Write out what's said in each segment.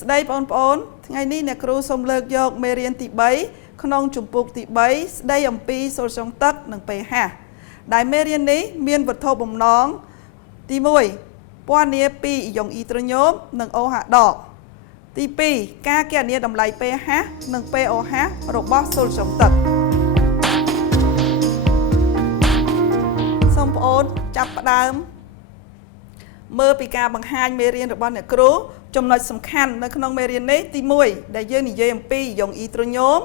ស្ដីបងប្អូនថ្ងៃនេះអ្នកគ្រូសូមលើកយកមេរៀនទី3ក្នុងជំពូកទី3ស្ដីអំពីសូលស្យងទឹកនិង pH ដែលមេរៀននេះមានវត្ថុបំណងទី1ពណ៌នាពីអ៊ីយ៉ុងអ៊ីត្រូញូមនិង OH ដកទី2ការគណនាតម្លៃ pH និង pOH របស់សូលស្យងទឹកសូមបងប្អូនចាប់ផ្ដើមមើលពីការបង្ហាញមេរៀនរបស់អ្នកគ្រូចំណុចសំខាន់នៅក្នុងមេរៀននេះទី1ដែលយើងនិយាយអំពីអ៊ីយ៉ុងអ៊ីត្រូញូម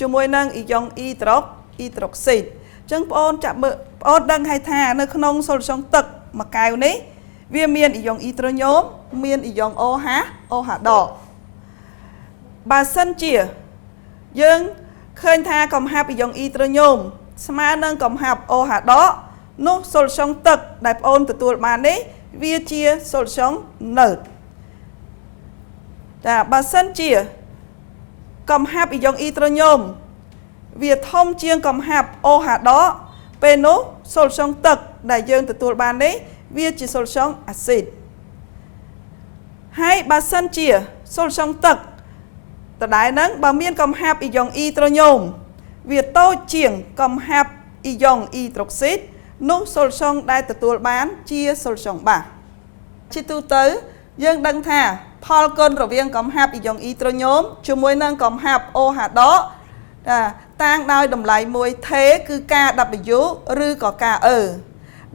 ជាមួយនឹងអ៊ីយ៉ុងអ៊ីដ្រុកស៊ីតអញ្ចឹងបងប្អូនចាប់មើលបងប្អូនដឹងហើយថានៅក្នុងសូលស្យងទឹកមួយកែវនេះវាមានអ៊ីយ៉ុងអ៊ីត្រូញូមមានអ៊ីយ៉ុង OH ដកបើសិនជាយើងឃើញថាកំហាប់អ៊ីយ៉ុងអ៊ីត្រូញូមស្មើនឹងកំហាប់ OH ដកនោះសូលស្យងទឹកដែលបងប្អូនទទួលបាននេះវាជាសូលស្យងណឺតតែបើសិនជាកំហាប់អ៊ីយ៉ុងអ៊ីត្រូញូមវាធំជាងកំហាប់ OH ដកពេលនោះសូលស្យងទឹកដែលយើងទទួលបាននេះវាជាសូលស្យងអាស៊ីតហើយបើសិនជាសូលស្យងទឹកដដែលហ្នឹងបើមានកំហាប់អ៊ីយ៉ុងអ៊ីត្រូញូមវាតូចជាងកំហាប់អ៊ីយ៉ុងអ៊ីដ្រុកស៊ីតនោះសូលស្យងដែលទទួលបានជាសូលស្យងបាសជាទូទៅយើងដឹងថាផលគុណរវាងកំហាប់អ៊ីយ៉ុងអ៊ីត្រូញូមជាមួយនឹងកំហាប់ OH ដកតាំងដោយតម្លៃមួយថេគឺការ W ឬក៏ការ E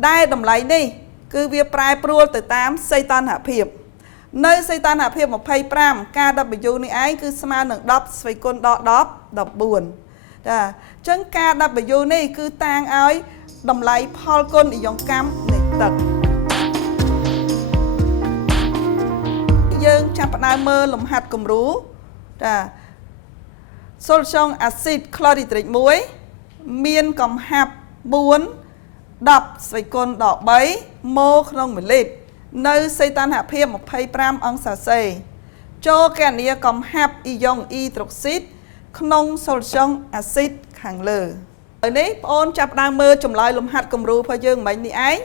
ដែលតម្លៃនេះគឺវាប្រែប្រួលទៅតាមសីតុណ្ហភាពនៅសីតុណ្ហភាព25ការ W នេះឯងគឺស្មើនឹង10ស្វ័យគុណដល់10 14ចាអញ្ចឹងការ W នេះគឺតាំងឲ្យតម្លៃផលគុណអ៊ីយ៉ុងកម្មនៃទឹកយើងចាប់ផ្ដើមមើលលំហាត់គំរូចាសូលស្យងអាស៊ីតក្លូរីត្រិក1មានកំហាប់4 10ស្វ័យគុណដល់3ម៉ូក្នុង1លីត្រនៅសីតុណ្ហភាព25អង្សាសេចូលគណនាកំហាប់អ៊ីយ៉ុងអ៊ីដ្រុកស៊ីតក្នុងសូលស្យងអាស៊ីតខាងលើឥឡូវនេះបងអូនចាប់ផ្ដើមមើលចម្លើយលំហាត់គំរូរបស់យើងមិញនេះឯង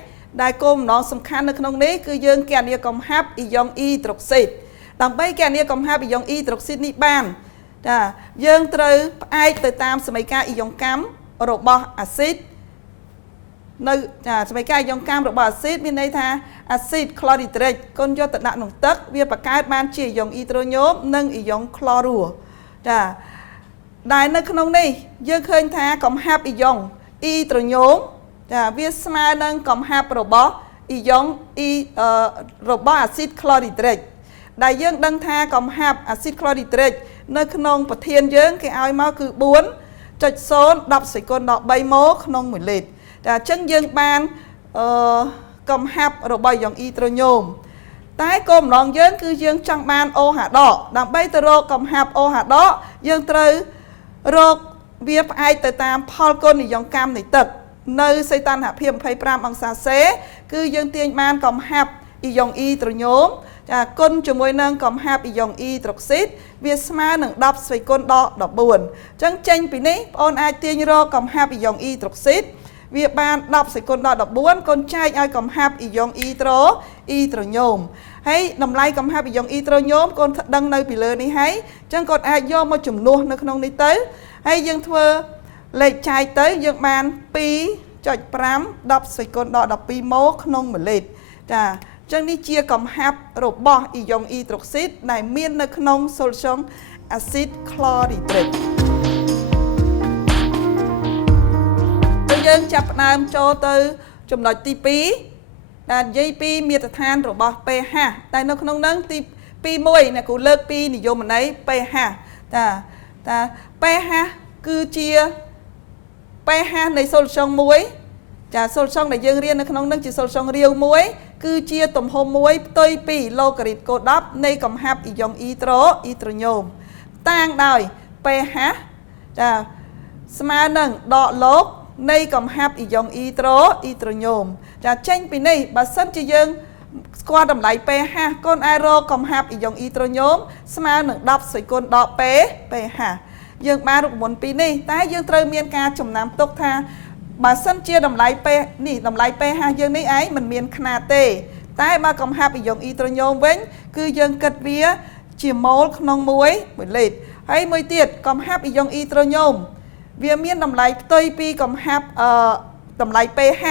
ដែលគោលបំណងសំខាន់នៅក្នុងនេះគឺយើងគណនាកំហាប់អ៊ីយ៉ុងអ៊ីដ្រុកស៊ីតដើម្បីគណនាកំហាប់អ៊ីយ៉ុងអ៊ីដ្រុកស៊ីតនេះបានចាយើងត្រូវផ្អែកទៅតាមសមីការអ៊ីយ៉ុងកម្មរបស់អាស៊ីតនៅសមីការអ៊ីយ៉ុងកម្មរបស់អាស៊ីតមានន័យថាអាស៊ីតក្លូរីត្រិកកូនយកទៅដាក់ក្នុងទឹកវាបង្កើតបានជាអ៊ីយ៉ុងអ៊ីត្រូញូមនិងអ៊ីយ៉ុងក្លរ៉ូចាដែលនៅក្នុងនេះយើងឃើញថាកំហាប់អ៊ីយ៉ុងអ៊ីត្រូញូមចាវាស្មើនឹងកំហាប់របស់អ៊ីយ៉ុងរបស់អាស៊ីតក្លូរីត្រិកដែលយើងដឹងថាកំហាប់អាស៊ីតក្លូរីត្រិកនៅក្នុងប្រធានយើងគេឲ្យមកគឺ 4.0 10ស្វ័យគុណដល់3ម៉ូក្នុង1លីត្រតែអញ្ចឹងយើងបានកំហាប់របស់អ៊ីយ៉ុងអ៊ីត្រូញូមតែគោលបំណងយើងគឺយើងចង់បាន OH ដកដើម្បីទៅរកកំហាប់ OH ដកយើងត្រូវរកវាផ្អែកទៅតាមផលគុណអ៊ីយ៉ុងកម្មនៃទឹកនៅសីតុណ្ហភាព25អង្សាសេគឺយើងទាញបានកំហាប់អ៊ីយ៉ុងអ៊ីត្រូញូមចាគុណជាមួយនឹងកំហាប់អ៊ីយ៉ុងអ៊ីដ្រុកស៊ីតវាស្មើនឹង10ស្វ័យគុណដល់14អញ្ចឹងចេញពីនេះបងអូនអាចទាញរកកំហាប់អ៊ីយ៉ុងអ៊ីដ្រុកស៊ីតវាបាន10ស្វ័យគុណដល់14កូនចែកឲ្យកំហាប់អ៊ីយ៉ុងអ៊ីត្រូញូមហើយតម្លៃកំហាប់អ៊ីយ៉ុងអ៊ីត្រូញូមកូនដឹងនៅពីលើនេះហើយអញ្ចឹងកូនអាចយកមកជំនួសនៅក្នុងនេះទៅហើយយើងធ្វើលេខចែកទៅយើងបាន 2.5 10ស្វ័យគុណដល់12ម៉ូក្នុង1លីត្រចាអញ្ចឹងនេះជាកំហាប់របស់អ៊ីយ៉ុងអ៊ីដ្រុកស៊ីតដែលមាននៅក្នុងសូលស្យងអាស៊ីតក្លរីត្រិកយើងចាប់ផ្ដើមចូលទៅចំណុចទី2ដែលនិយាយពីមាត្រដ្ឋានរបស់ pH តែនៅក្នុងហ្នឹងទី2អ្នកគ្រូលើកពីនិយមន័យ pH តា pH គឺជា pH នៃសូលស្យងមួយចាសូលស្យងដែលយើងរៀននៅក្នុងហ្នឹងជាសូលស្យងរាវមួយគឺជាទំហំមួយផ្ទុយពីឡូហ្គារីតកូ10នៃកំហាប់អ៊ីយ៉ុងអ៊ីត្រូញូមតាំងដោយ pH ចាស្មើនឹងដកលកនៃកំហាប់អ៊ីយ៉ុងអ៊ីត្រូញូមចាចេញពីនេះបើសិនជាយើងស្គាល់តម្លៃ pH កូនអាចរកកំហាប់អ៊ីយ៉ុងអ៊ីត្រូញូមស្មើនឹង10ស្វ័យគុណដល់ pH យើងបានរូបមន្តពីនេះតែយើងត្រូវមានការចំណាំទុកថាបើសិនជាតម្លៃ pH នេះតម្លៃ pH យើងនេះឯងមិនមានខ្នាតទេតែបើកំហាប់អ៊ីយ៉ុងអ៊ីត្រូញូមវិញគឺយើងគិតវា ជាម៉ូលក្នុង1លីត្រហើយមួយទៀតកំហាប់អ៊ីយ៉ុងអ៊ីត្រូញ៉ូមវាមានតម្លៃផ្ទុយពីកំហាប់តម្លៃ pH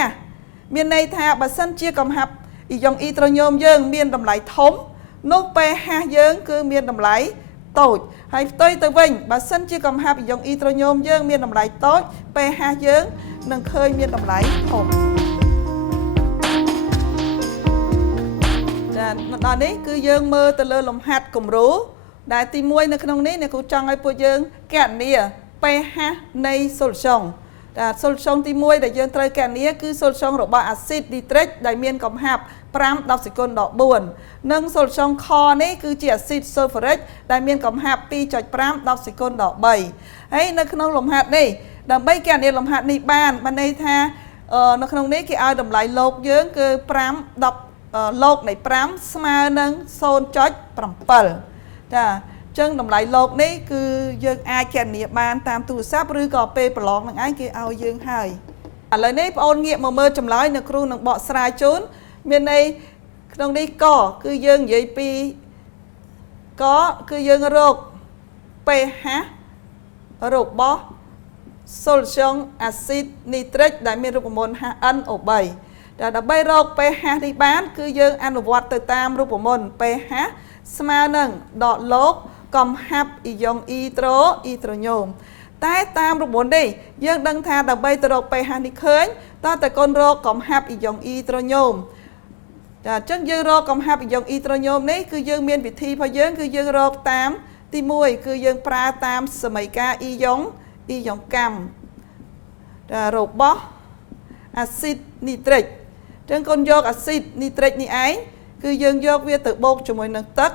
មានន័យថាបើសិនជាកំហាប់អ៊ីយ៉ុងអ៊ីត្រូញ៉ូមយើងមានតម្លៃធំនោះ pH យើងគឺមានតម្លៃតូចហើយផ្ទុយទៅវិញបើសិនជាកំហាប់អ៊ីយ៉ុងអ៊ីត្រូញ៉ូមយើងមានតម្លៃតូច pH យើងនឹងឃើញមានតម្លៃធំចាដល់នេះគឺយើងមើលទៅលើលំហាត់គំរូដែលទី1នៅក្នុងនេះអ្នកគ្រូចង់ឲ្យពួកយើងកណនា pH នៃ solution តែsolution ទី1ដែលយើងត្រូវកណនាគឺ solution របស់អាស៊ីតនីត្រិកដែលមានកំហាប់5 10សេគុណដល់4និង solution ខនេះគឺជាអាស៊ីត sulfuric ដែលមានកំហាប់ 2.5 10សេគុណដល់3ហើយនៅក្នុងលំហាត់នេះដើម្បីកណនាលំហាត់នេះបានន័យថានៅក្នុងនេះគេឲ្យតម្លៃលោកយើងគឺ5 10លោកនៃ5ស្មើនឹង 0.7 ចាអញ្ចឹងតម្លៃលោកនេះគឺយើងអាចគណនាបានតាមទូរស័ព្ទឬក៏ពេលប្រឡងនឹងឯងគេឲ្យយើងហើយឥឡូវនេះបងអូនងាកមកមើលចម្លើយនៅគ្រូនឹងបកស្រាយជូនមានន័យក្នុងនេះកគឺយើងនិយាយពីកគឺយើងរក pH របស់ solution acid nitric ដែលមានរូបមន្ត HNO3 តែដើម្បីរក pH នេះបានគឺយើងអនុវត្តទៅតាមរូបមន្ត pH ស្មើនឹងដកលោកកំហាប់អ៊ីយ៉ុងអ៊ីត្រូញ៉ូមតែតាមរូបមន្តនេះយើងដឹងថាដើម្បីទៅរក pH នេះឃើញតើតើកូនរកកំហាប់អ៊ីយ៉ុងអ៊ីត្រូញ៉ូមចាអញ្ចឹងយើងរកកំហាប់អ៊ីយ៉ុងអ៊ីត្រូញ៉ូមនេះគឺយើងមានវិធីរបស់យើងគឺយើងរកតាមទី1គឺយើងប្រើតាមសមីការអ៊ីយ៉ុងកម្មរបស់អាស៊ីតនីត្រិកអញ្ចឹងកូនយកអាស៊ីតនីត្រិកនេះឯងគឺយើងយកវាទៅបូកជាមួយនឹងទឹក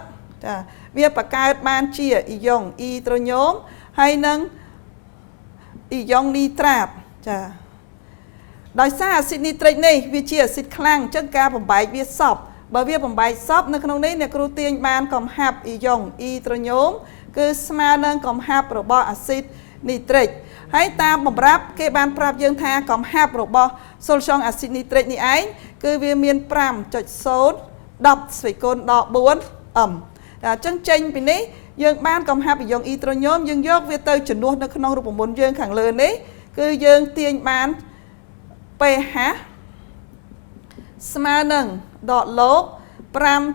ចាវាបង្កើតបានជាអ៊ីយ៉ុងអ៊ីត្រូញ៉ូមហើយនឹងអ៊ីយ៉ុងនីត្រាតចាដោយសារអាស៊ីតនីត្រិកនេះវាជាអាស៊ីតខ្លាំងអញ្ចឹងការបំបែកវាសពបើវាបំបែកសពនៅក្នុងនេះអ្នកគ្រូទាញបានកំហាប់អ៊ីយ៉ុងអ៊ីត្រូញ៉ូមគឺស្មើនឹងកំហាប់របស់អាស៊ីតនីត្រិកហើយតាមបំរាប់គេបានប្រាប់យើងថាកំហាប់របស់ solution acid nitric នេះឯងគឺវាមាន 5.0 10ស្វ័យគុណដល់4 m អញ្ចឹងចេញពីនេះយើងបានកំហាប់អ៊ីយ៉ុងអ៊ីត្រូញ៉ូមយើងយកវាទៅជំនួសនៅក្នុងរូបមន្តយើងខាងលើនេះគឺយើងទាញបាន pH ស្មើនឹងដកលោក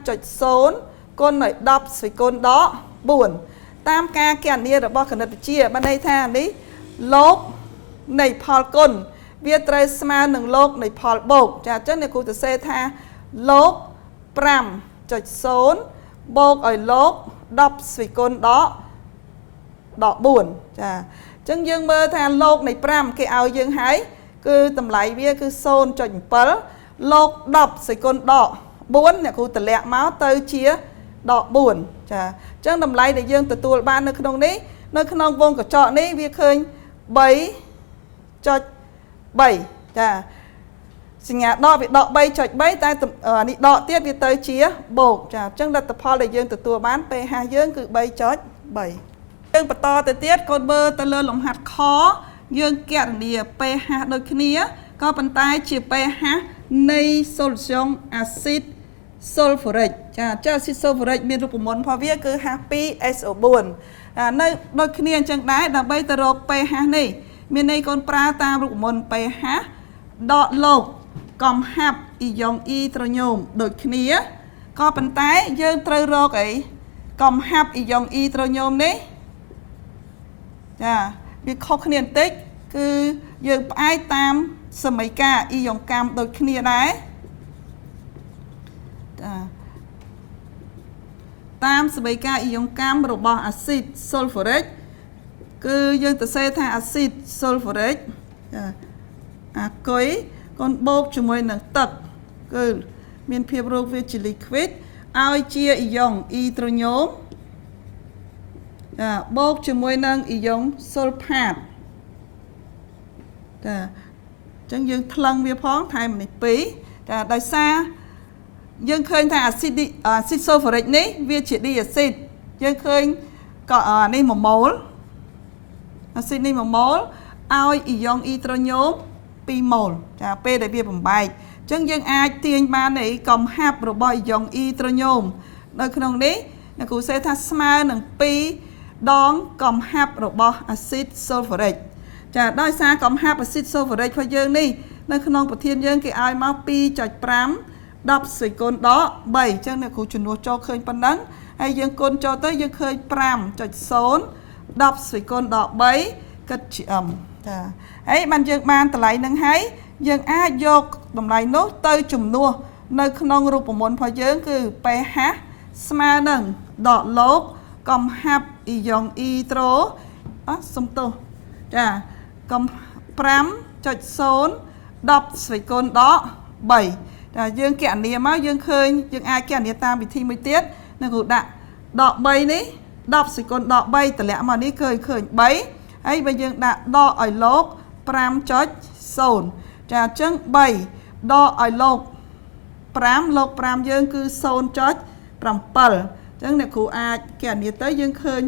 5.0 គុណឲ្យ10ស្វ័យគុណដល់4តាមការគណនារបស់គណិតវិទ្យាបានន័យថានេះលោកនៃផលគុណវាត្រូវស្មើនឹងលោកនៃផលបូកចាអញ្ចឹងអ្នកគ្រូសរសេរថាលោក 5.0 បូកឲ្យលោក10ស្វ័យគុណដល់4ចាអញ្ចឹងយើងមើលថាលោកនៃ5គេឲ្យយើងហើយគឺតម្លៃវាគឺ 0.7 លោក10ស្វ័យគុណដល់4អ្នកគ្រូតម្លាក់មកទៅជាដល់4ចាអញ្ចឹងតម្លៃដែលយើងទទួលបាននៅក្នុងនេះនៅក្នុងវងកញ្ចក់នេះវាឃើញ 3.3 ចាសញ្ញាដកវាដក 3.3 តែនេះដកទៀតវាទៅជាបូកចាអញ្ចឹងលទ្ធផលដែលយើងទទួលបាន pH យើងគឺ 3.3 យើងបន្តទៅទៀតកូនមើលទៅលើលំហាត់ខយើងគណនា pH ដូចគ្នាក៏ប៉ុន្តែជា pH នៃ solution acid sulfuric ចាacid sulfuric មានរូបមន្តរបស់វាគឺ H2SO4 នៅដូចគ្នាអញ្ចឹងដែរដើម្បីទៅរក pH នេះមានន័យកូនប្រើតាមរូបមន្ត pH ដកលោកកំហាប់អ៊ីយ៉ុងអ៊ីត្រូញ៉ូមដូចគ្នាក៏ប៉ុន្តែយើងត្រូវរកអីកំហាប់អ៊ីយ៉ុងអ៊ីត្រូញ៉ូមនេះចាវាខុសគ្នាបន្តិចគឺយើងផ្អែកតាមសមីការអ៊ីយ៉ុងកម្មដូចគ្នាដែរចាតាមសមីការអ៊ីយ៉ុងកម្មរបស់អាស៊ីត sulfuric គឺយើងទៅសេថាអាស៊ីត sulfuric អាគុយកូនបូកជាមួយនឹងទឹកគឺមានភាពរោគវាជា liquid ឲ្យជាអ៊ីយ៉ុងអ៊ីត្រូញ៉ូមបូកជាមួយនឹងអ៊ីយ៉ុង sulfate ចាអញ្ចឹងយើងថ្លឹងវាផងថែមនេះ2ចាដោយសារយើងឃើញថាអាស៊ីត sulfuric នេះវាជា D acid យើងឃើញក៏នេះ1 mol អាស៊ីតនេះ1 mol ឲ្យអ៊ីយ៉ុងអ៊ីត្រូញ៉ូម2 mol ចាពេលដែលវាបំបែកអញ្ចឹងយើងអាចទាញបាននៃកំហាប់របស់អ៊ីយ៉ុងអ៊ីត្រូញ៉ូមនៅក្នុងនេះ អ្នកគ្រូសេថាស្មើនឹង2ដងកំហាប់របស់អាស៊ីតស៊ុលហ្វូរិកចាដោយសារកំហាប់អាស៊ីតស៊ុលហ្វូរិករបស់យើងនេះនៅក្នុងប្រធានយើងគេឲ្យមក 2.5 10 សេគុណដក 3 អញ្ចឹងអ្នកគ្រូជំនួសចូលឃើញប៉ុណ្ណឹងហើយយើងគុណចូលទៅយើងឃើញ 5.0 10 សេគុណដក 3 គិតជា m ចាហើយបានយើងបានតម្លៃនឹងហើយយើងអាចយកតម្លៃនោះទៅជំនួសនៅក្នុងរូបមន្តរបស់យើងគឺ pH ស្មើនឹងដកលបកំហាប់អ៊ីយ៉ុងអ៊ីត្រូសំទោសចាកំ 5.0 10 សេគុណដក 3 តែយើងគណនាមកយើងឃើញយើងអាចគណនាតាមវិធីមួយទៀតនឹងគ្រូដាក់ដក 3 នេះ 10 សេគុណដក 3 តម្លាក់មកនេះឃើញ 3 ហើយបើយើងដាក់ដកឲ្យលោក 5.0 ចាអញ្ចឹង 3 ដកឲ្យលោក 5 លោក 5 យើងគឺ 0.7 អញ្ចឹងអ្នកគ្រូអាចគណនាទៅយើងឃើញ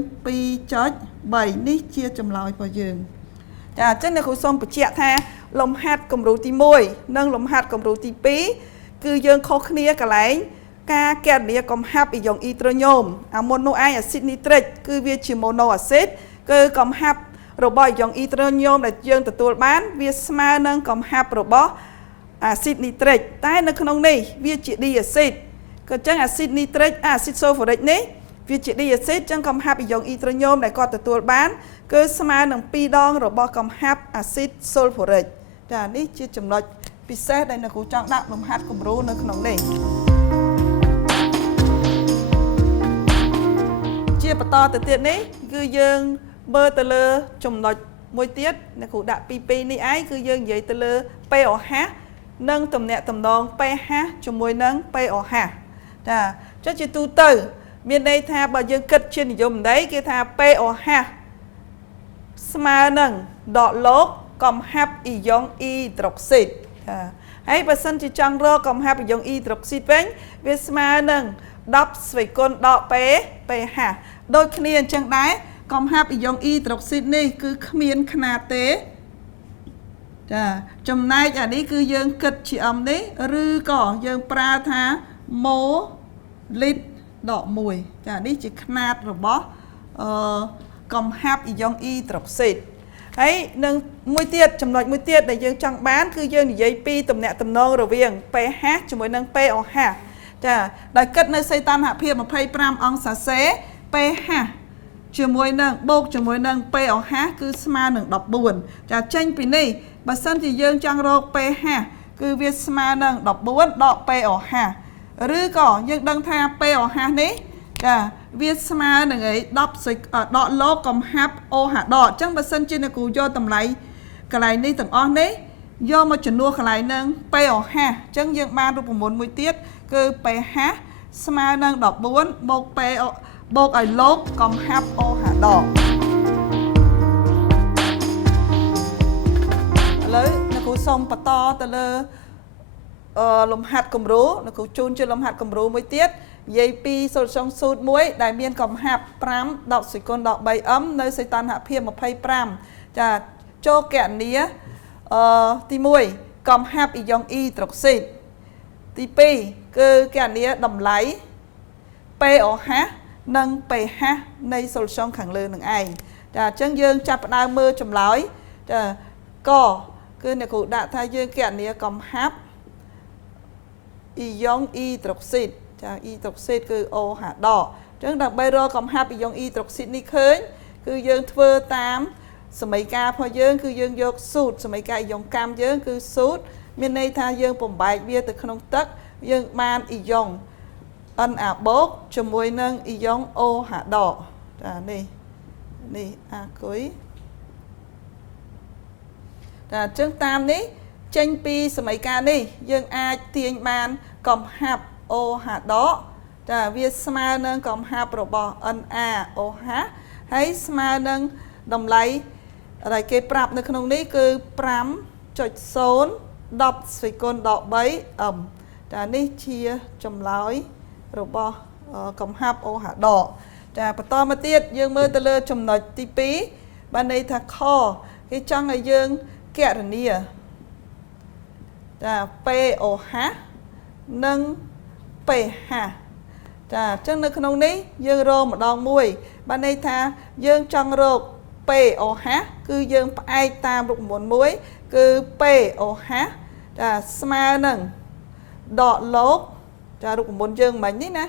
2.3 នេះជាចម្លើយរបស់យើងចាអញ្ចឹងអ្នកគ្រូសូមបញ្ជាក់ថាលំហាត់គំរូទី1និងលំហាត់គំរូទី2គឺយើងខុសគ្នាកន្លែងការគណនាកំហាប់អ៊ីយ៉ុងអ៊ីត្រូញូមអាមុននោះឯងអាស៊ីតនីត្រិកគឺវាជាម៉ូណូអាស៊ីតគឺកំហាប់របស់អ៊ីយ៉ុងអ៊ីត្រូញូមដែលយើងទទួលបានវាស្មើនឹងកំហាប់របស់អាស៊ីតនីត្រិកតែនៅក្នុងនេះវាជាឌីអាស៊ីតក៏អញ្ចឹងអាស៊ីតនីត្រិកអាស៊ីតសូហ្វូរិកនេះវាជាឌីអាស៊ីតអញ្ចឹងកំហាប់អ៊ីយ៉ុងអ៊ីត្រូញូមដែលគាត់ទទួលបានគឺស្មើនឹង2ដងរបស់កំហាប់អាស៊ីតសូហ្វូរិកចានេះជាចំណុចពិសេសដែលអ្នកគ្រូចង់ដាក់លំហាត់គំរូនៅក្នុងនេះជាបន្តទៅទៀតនេះគឺយើងមើលទៅលើចំណុចមួយទៀតអ្នកគ្រូដាក់ពីនេះឯងគឺយើងនិយាយទៅលើ pH និងទំនាក់ទំនង pH ជាមួយនឹង pOH ចាចុះជាទូទៅមានន័យថាបើយើងគិតជានិយមន័យគេថា pOH ស្មើនឹងដកលបកំហាប់អ៊ីយ៉ុងអ៊ីត្រូកស៊ីតចាហើយបើសិនជាចង់រកកំហាប់អ៊ីយ៉ុងអ៊ីត្រូកស៊ីតវិញវាស្មើនឹង10 ស្វ័យគុណដក pH ដូចគ្នាអញ្ចឹងដែរកំហាប់អ៊ីយ៉ុងអ៊ីត្រូកស៊ីតនេះគឺគ្មានខ្នាតទេចាចំណែកអានេះគឺយើងគិតជា m នេះឬក៏យើងប្រើថាម៉ូលីត្រដក 1ចានេះជាខ្នាតរបស់កំហាប់អ៊ីយ៉ុងអ៊ីត្រូកស៊ីតហើយនឹងមួយទៀតចំណុចមួយទៀតដែលយើងចង់បានគឺយើងនិយាយពីទំនាក់ទំនងរវាង pH ជាមួយនឹង pOH ចាដោយគិតនៅសីតុណ្ហភាព25អង្សាសេ pH ជាមួយនឹងបូកជាមួយនឹង pOH គឺស្មើនឹង14ចាចេញពីនេះបើសិនជាយើងចង់រក pH គឺវាស្មើនឹង14ដក pOH ឬក៏យើងដឹងថា pOH នេះចាវាស្មើនឹងអី10ដកលបកំហាប់ OH ដកអញ្ចឹងបើសិនជាអ្នកគ្រូយកតម្លៃកន្លែងនេះទាំងអស់នេះយកមកជំនួសកន្លែងនឹង pOH អញ្ចឹងយើងបានរូបមន្តមួយទៀតគឺ pH ស្មើនឹង14បូក បូកឲ្យលបកំហាប់ OH ដកឥឡូវអ្នកគ្រូសូមបន្តទៅលើលំហាត់គំរូអ្នកគ្រូជូនជាលំហាត់គំរូមួយទៀតនិយាយពីសូត្រចុងសូត្រមួយដែលមានកំហាប់5 10 សេគុណដក 3m នៅសីតុណ្ហភាព25ចាចូលគណនាទី1កំហាប់អ៊ីយ៉ុងអ៊ីត្រូកស៊ីតទី2គឺគណនាតម្លៃ pOH និង pH នៃសូលស្យងខាងលើនឹងឯងចាអញ្ចឹងយើងចាប់ផ្ដើមមើលចម្លើយចាកគឺអ្នកគ្រូដាក់ថាយើងគណនាកំហាប់អ៊ីយ៉ុងអ៊ីត្រូកស៊ីតចាអ៊ីត្រូកស៊ីតគឺ OH ដកអញ្ចឹងដើម្បីរកកំហាប់អ៊ីយ៉ុងអ៊ីត្រូកស៊ីតនេះឃើញគឺយើងធ្វើតាមសមីការរបស់យើងគឺយើងយកសូត្រសមីការអ៊ីយ៉ុងកម្មយើងគឺសូត្រមានន័យថាយើងបំបែកវាទៅក្នុងទឹកយើងបានអ៊ីយ៉ុងNa បូកជាមួយនឹងអ៊ីយ៉ុង OH ដកចានេះអាគុយចាអញ្ចឹងតាមនេះចេញពីសមីការនេះយើងអាចទាញបានកំហាប់ OH ដកចាវាស្មើនឹងកំហាប់របស់ NaOH ហើយស្មើនឹងតម្លៃដែលគេប្រាប់នៅក្នុងនេះគឺ 5.0 10 ស្វ័យគុណដក 3m ចានេះជាចម្លើយរបស់កំហាប់ OH ដកចាបន្តមកទៀតយើងមើលទៅលើចំណុចទី2បានន័យថាខគេចង់ឲ្យយើងគណនាចា pOH និង pH ចាអញ្ចឹងនៅក្នុងនេះយើងរកម្ដងមួយបានន័យថាយើងចង់រក POH គឺយើងផ្អែកតាមរូបមន្តមួយគឺ POH ចាស្មើនឹងដកលកចារូបមន្តយើងមិញនេះណា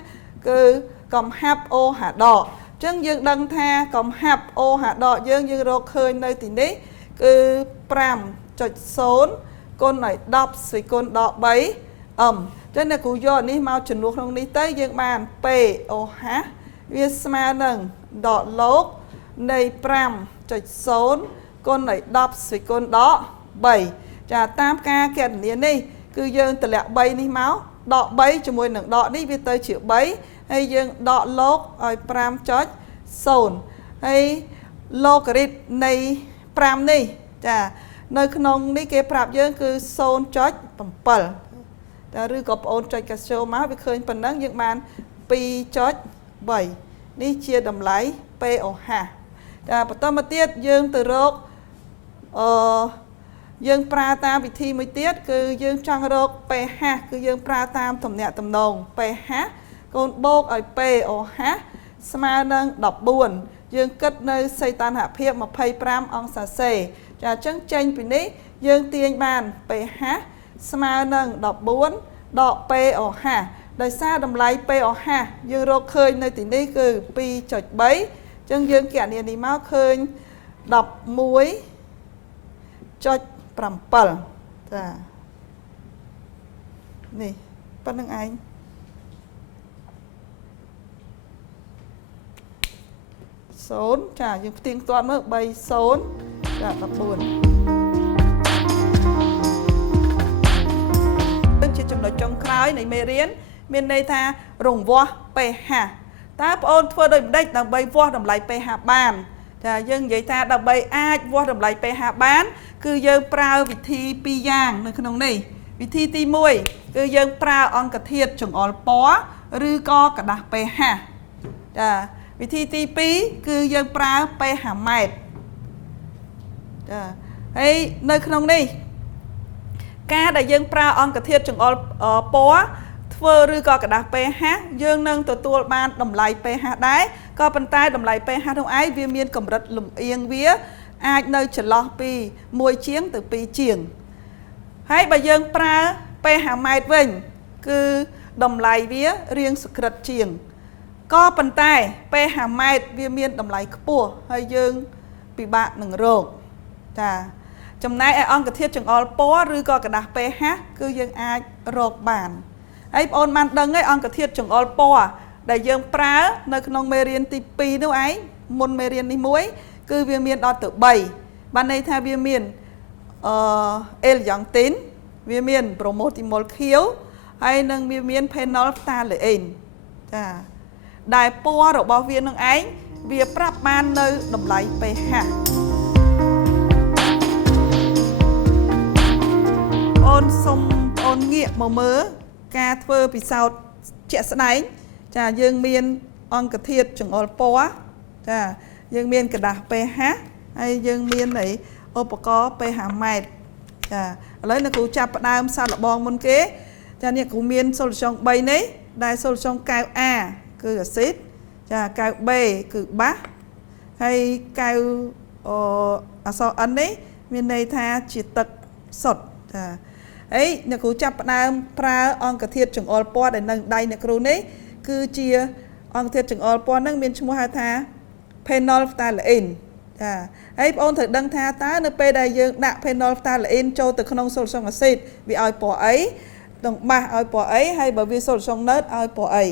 គឺកំហាប់ OH ដកអញ្ចឹងយើងដឹងថាកំហាប់ OH ដកយើងរកឃើញនៅទីនេះគឺ 5.0 គុណឲ្យ10ស្វ័យគុណដក3 អញ្ចឹងអ្នកគ្រូយកនេះមកចំនួនក្នុងនេះទៅយើងបាន POH វាស្មើនឹងដកលកនៃ 5.0 គុណឲ្យ10ស្វ័យគុណដក3ចាតាមការគណនានេះគឺយើងតម្លាក់3នេះមកដក3ជាមួយនឹងដកនេះវាទៅជា3ហើយយើងដកលកឲ្យ 5.0 ហើយឡូការីតនៃ5នេះចានៅក្នុងនេះគេប្រាប់យើងគឺ 0.7 តែឬក៏បងអូនចុចកាសូមកវាឃើញប៉ុណ្ណឹងយើងបាន 2.3 នេះជាតម្លៃ POH តែបន្តមកទៀតយើងទៅរកយើងប្រើតាមវិធីមួយទៀតគឺយើងចង់រក pH គឺយើងប្រើតាមទំនាក់ទំនង pH កូនបូកឲ្យ POH ស្មើនឹង14យើងគិតនៅសីតុណ្ហភាព25អង្សាសេចាអញ្ចឹងចេញពីនេះយើងទាញបាន pH ស្មើនឹង14ដក POH ដោយសារតម្លៃ POH យើងរកឃើញនៅទីនេះគឺ 2.3 អញ្ចឹងយើងគណនានេះមកឃើញ 11.7 ចានេះប៉ុណ្្នឹងឯង0ចាយើងផ្ទៀងផ្ទាត់មើល30ចា14ជាចំណុចចុងក្រោយនៃមេរៀនមានន័យថារង្វាស់ pH តើបងអូនធ្វើដូចម្ដេចដើម្បីវាស់តម្លៃ pH បានចាយើងនិយាយថាដើម្បីអាចវាស់តម្លៃ pH បានគឺយើងប្រើវិធី2យ៉ាងនៅក្នុងនេះវិធីទី1គឺយើងប្រើអង្គធាតុចង្អុលពណ៌ឬក៏ក្រដាស pH ចាវិធីទី2គឺយើងប្រើ pH ម៉ែត្រចាហើយនៅក្នុងនេះការដែលយើងប្រើអង្គធាតុចង្អុលពណ៌ធ្វើឬក៏ក្រដាស pH យើងនឹងទទួលបានតម្លៃ pH ដែរក៏ប៉ុន្តែតម្លៃ pH នោះឯងវាមានកម្រិតលំអៀងវាអាចនៅចន្លោះពី1ជាងទៅ2ជាងហើយបើយើងប្រើ pH ម៉ែត្រវិញគឺតម្លៃវារៀងសក្រិតជាងក៏ប៉ុន្តែ pH ម៉ែត្រវាមានតម្លៃខ្ពស់ហើយយើងពិបាកនឹងរកចាចំណែកឯអង្គធាតុចង្អុលពណ៌ឬក៏ក្រដាស pH គឺយើងអាចរកបានហើយបងអូនបានដឹងហើយអង្គធាតុចង្អុលពណ៌ដែលយើងប្រើនៅក្នុងមេរៀនទី2នោះឯងមុនមេរៀននេះមួយគឺវាមានដល់ទៅ3បានន័យថាវាមានអេលយ៉ង់ទីនវាមានប្រូម៉ូទីម៉ុលខៀវហើយនឹងវាមានផេណុលផ្តាឡេអ៊ីនចាដែលពណ៌របស់វានឹងឯងវាប្រាប់បាននៅតម្លៃ pH អូនសុំអូនងាកមកមើលការធ្វើពិសោធន៍ជាក់ស្ដែងចាយើងមានអង្គធាតុចង្អុលពណ៌ចាយើងមានក្រដាស pH ហើយយើងមានឧបករណ៍ pH ម៉ែត្រចាឥឡូវអ្នកគ្រូចាប់ផ្ដើមសាកល្បងមុនគេចាអ្នកគ្រូមានសូលូសុង3នេះដែលសូលូសុងកែវ A គឺអាស៊ីតចាកែវ B គឺបាសហើយកែវអក្សរ N នេះមានន័យថាជាទឹកសុទ្ធចាហើយអ្នកគ្រូចាប់ផ្ដើមប្រើអង្គធាតុចង្អុលពណ៌ដែលនៅដៃអ្នកគ្រូនេះគឺជាអង្គធាតុចង្អុលពណ៌នឹងមានឈ្មោះហៅថា phenol phthalein ចាហើយបងអូនត្រូវដឹងថាតើនៅពេលដែលយើងដាក់ phenol phthalein ចូលទៅក្នុងសូលូសុងអាស៊ីតវាឲ្យពណ៌អីនឹងបាសឲ្យពណ៌អីហើយបើវាសូលូសុងណឺតឲ្យពណ៌អី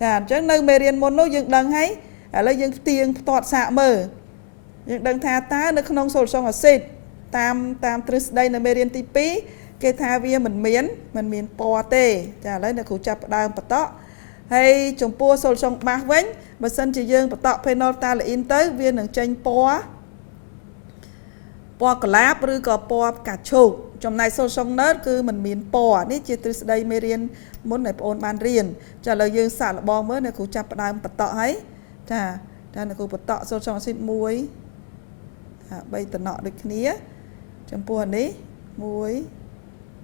ចាអញ្ចឹងនៅមេរៀនមុននោះយើងដឹងហើយឥឡូវយើងផ្ទៀងផ្ទាត់សាកមើលយើងដឹងថាតើនៅក្នុងសូលូសុងអាស៊ីតតាមទ្រឹស្ដីនៅមេរៀនទី2គេថាវាមិនមានពណ៌ទេចាឥឡូវអ្នកគ្រូចាប់ផ្ដើមបន្តហើយចំពោះសូលូសុងបាសវិញបើសិនជាយើងបន្ត phenol phthalein ទៅវានឹងចេញពណ៌កលាបឬក៏ពណ៌ផ្កាឈូកចំណែកសូលូសុងណឺតគឺមិនមានពណ៌នេះជាទ្រឹស្ដីមេរៀនមុនដែលបងអូនបានរៀនចាឥឡូវយើងសាកល្បងមើលអ្នកគ្រូចាប់ផ្ដើមបន្តហើយចាអ្នកគ្រូបន្តសូលូសុងអាស៊ីត1 3តំណក់ដូចគ្នាចំពោះនេះ1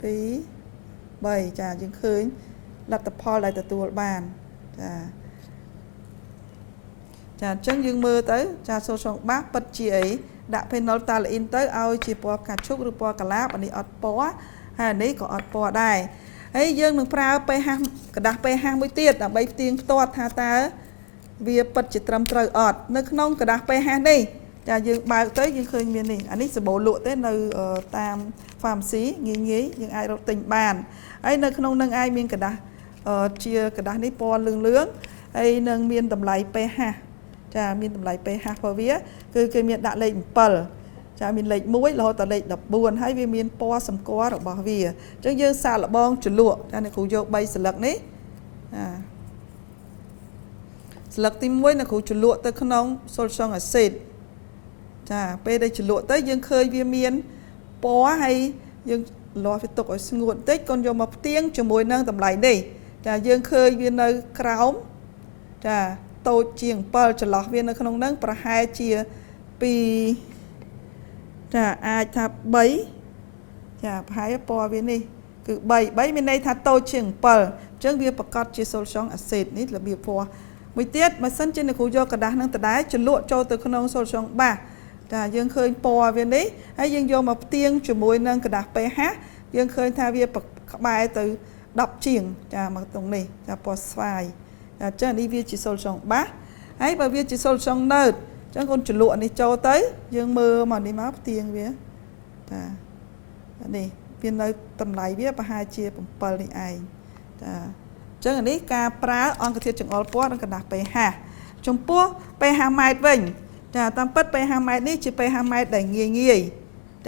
2 3ចាយើងឃើញលទ្ធផលដែលទទួលបាន ចាអញ្ចឹងយើងមើលទៅចាសូត្រសងបាសពិតជាអីដាក់ phenolphthalein ទៅឲ្យជាពណ៌ផ្កាឈូកឬពណ៌កាឡាបអានេះអត់ពណ៌ហើយអានេះក៏អត់ពណ៌ដែរហើយយើងនឹងប្រើ pH กระดาษ pH មួយទៀតដើម្បីផ្ទៀងផ្ទាត់ថាតើវាពិតជាត្រឹមត្រូវអត់នៅក្នុងกระดาษ pH នេះចាយើងបើកទៅយើងឃើញមាននេះអានេះសម្បូរលក់ទេនៅតាម pharmacy ងាយយើងអាចរកទិញបានហើយនៅក្នុងនឹងអាចមានកระดาษជាกระดาษនេះពណ៌លឿងហើយនឹងមានតម្លៃ pH ចាមានតម្លៃ pH របស់វាគឺគេមានដាក់លេខ7ចាមានលេខ1រហូតដល់លេខ14ហើយវាមានពណ៌សម្គាល់របស់វាអញ្ចឹងយើងសាកល្បងជ្រលក់ចាអ្នកគ្រូយក3ស្លឹកនេះស្លឹកទី1អ្នកគ្រូជ្រលក់ទៅក្នុង sulfuric acid ចាពេលដែលជ្រលក់ទៅយើងឃើញវាមានពណ៌ហើយយើងលាស់វាទុកឲ្យស្ងួតបន្តិចកូនយកមកផ្ទៀងជាមួយនឹងតម្លៃនេះចាយើងឃើញវានៅក្រោមចាតូចជាង7ចន្លោះវានៅក្នុងហ្នឹងប្រហែលជា2ចាអាចថា3ចាប្រហែលពណ៌វានេះគឺ3មានន័យថាតូចជាង7អញ្ចឹងវាប្រកាសជា sulfuric acid នេះរបៀបពណ៌មួយទៀតបើសិនជាអ្នកគ្រូយកกระดาษហ្នឹងដដែលជ្រលក់ចូលទៅក្នុង sulfuric បាសចាយើងឃើញពណ៌វានេះហើយយើងយកមកផ្ទៀងជាមួយនឹងกระดาษ pH យើងឃើញថាវាក្បែរទៅ10ជាងចាមកตรงនេះចាពណ៌ស្វាយចាអញ្ចឹងនេះវាជា sulfuric បាសហើយបើវាជា sulfuric ណឺតអញ្ចឹងកូនជ្រលក់នេះចូលទៅយើងមើលមកនេះមកផ្ទៀងវាចានេះវានៅតម្លៃវាប្រហែលជា7នេះឯងចាអញ្ចឹងនេះការប្រើអង្គធាតុចង្អុលពណ៌និងกระดาษ pH ចំពោះ pH ម៉ែត្រវិញចាតាមពិត pH ម៉ែត្រនេះជា pH ម៉ែត្រដែលងាយ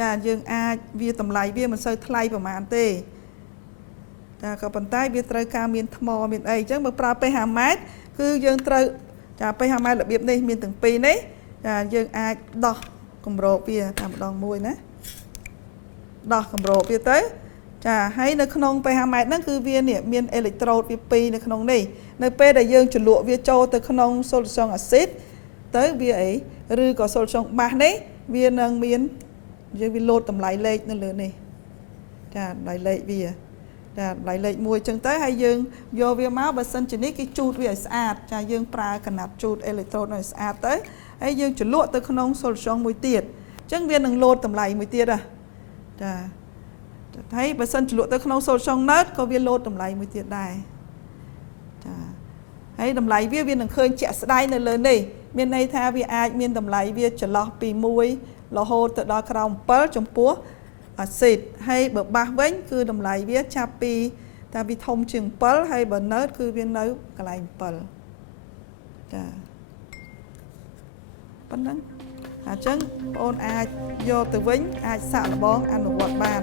ចាយើងអាចវាតម្លៃវាមិនសូវថ្លៃប្រហែលទេចាក៏ប៉ុន្តែវាត្រូវការមានថ្មមានអីអញ្ចឹងបើប្រើ pH ម៉ែត្រគឺយើងត្រូវចា pH ម៉ែត្ររបៀបនេះមានទាំងពីរនេះចាយើងអាចដោះគម្របវាតែម្ដងមួយណាដោះគម្របវាទៅចាហើយនៅក្នុង pH ម៉ែត្រហ្នឹងគឺវានេះមានអេឡិចត្រូតវា2នៅក្នុងនេះនៅពេលដែលយើងជ្រលក់វាចូលទៅក្នុង sulfuric acid ទៅវាអីឬក៏ sulfuric បាសនេះវានឹងមានយើងវាលោតតម្លៃលេខនៅលើនេះចាតម្លៃលេខវាចាតម្លៃលេខ1អញ្ចឹងទៅហើយយើងយកវាមកបើសិនជានេះគេជូតវាឲ្យស្អាតចាយើងប្រើកណាត់ជូតអេឡិចត្រូតឲ្យស្អាតទៅហើយយើងជ្រលក់ទៅក្នុង sulfuric មួយទៀតអញ្ចឹងវានឹងលោតតម្លៃមួយទៀតចាហើយបើសិនជ្រលក់ទៅក្នុង sulfuric ណឺតក៏វាលោតតម្លៃមួយទៀតដែរចាហើយតម្លៃវានឹងឃើញជាក់ស្ដែងនៅលើនេះមានន័យថាវាអាចមានតម្លៃវាចន្លោះពី1រហូតទៅដល់ក្រោម7ចំពោះអាស៊ីតហើយបើបាសវិញគឺតម្លៃវាចាប់ពីតាវាធំជាង7ហើយបើណឺតគឺវានៅកន្លែង7ចាប៉ុណ្ណឹងអញ្ចឹងបងអូនអាចយកទៅវិញអាចសាកល្បងអនុវត្តបាន